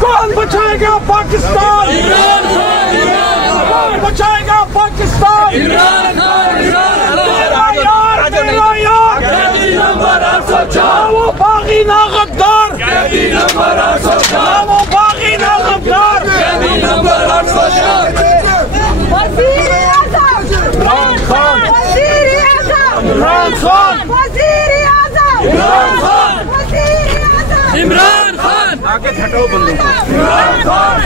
कौन बचाएगा पाकिस्तान? कौन बचाएगा पाकिस्तान? वो बागी ना गद्दार, वो बागी ना गद्दार। इमरान खान, इमरान खान, इमरान खान आगे हटाओ बंदों को। इमरान खान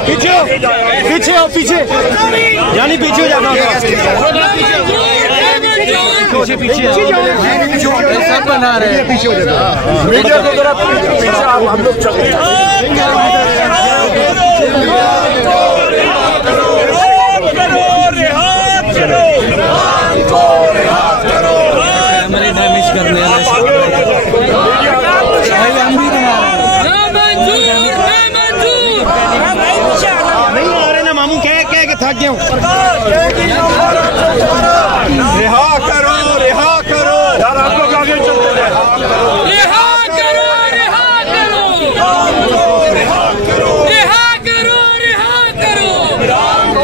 पीछे आओ, पीछे यानी पीछे जाना, पीछे सब बना रहे हैं, पीछे हो जाता। मीडिया को जरा पीछे आप, हम लोग चल डैमेज करने नहीं आ रहे ना मामू, क्या क्या थक गया हूँ। रिहा करो, रिहा करो यार, आप लोग आगे चलते हैं। रिहा करो, रिहा करो, रिहा करो, रिहा करो, रिहा करो,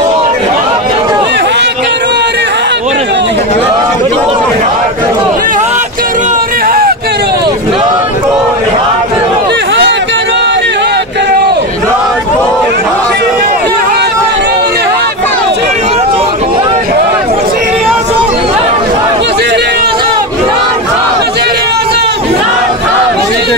रिहा करो, रिहा करो, रिहा करो,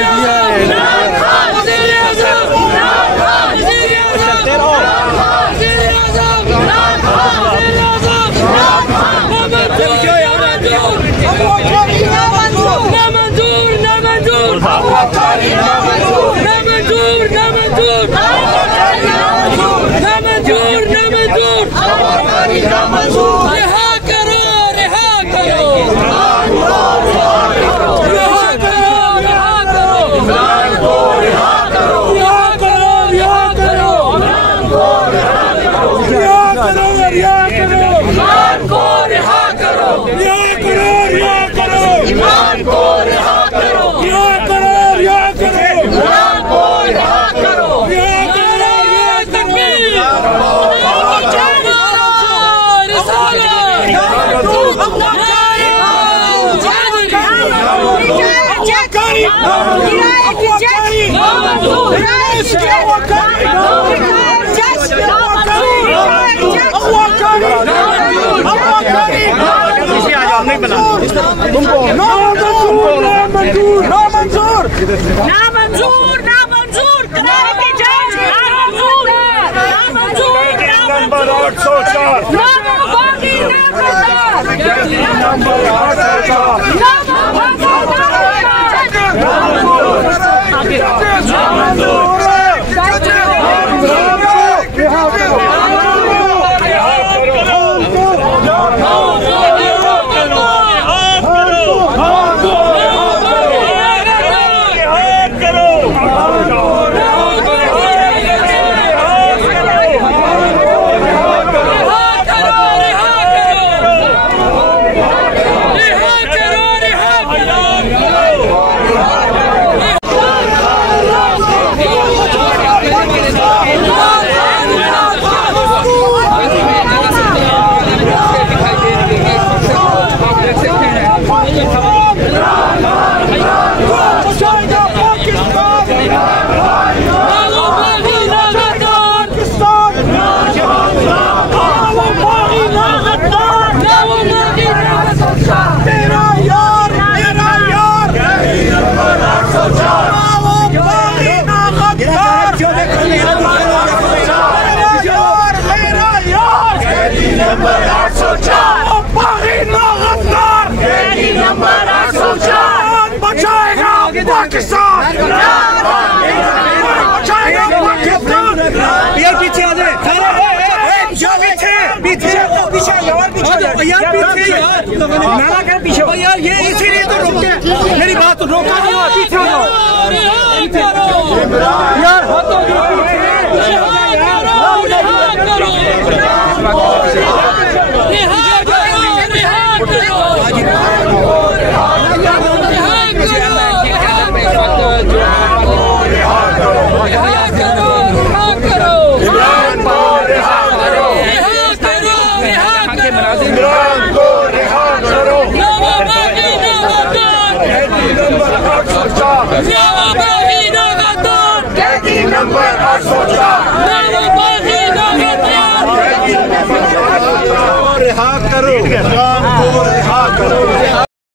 रिहा करो, रिहा करो, रिहा करो, रिहा करो, रिहा करो, रिहा करो, रिहा करो, रिहा हाथ रोका नहीं हुआ, पीछे हो जाओ यार, हाथों के नंबर 804 रिहा करो।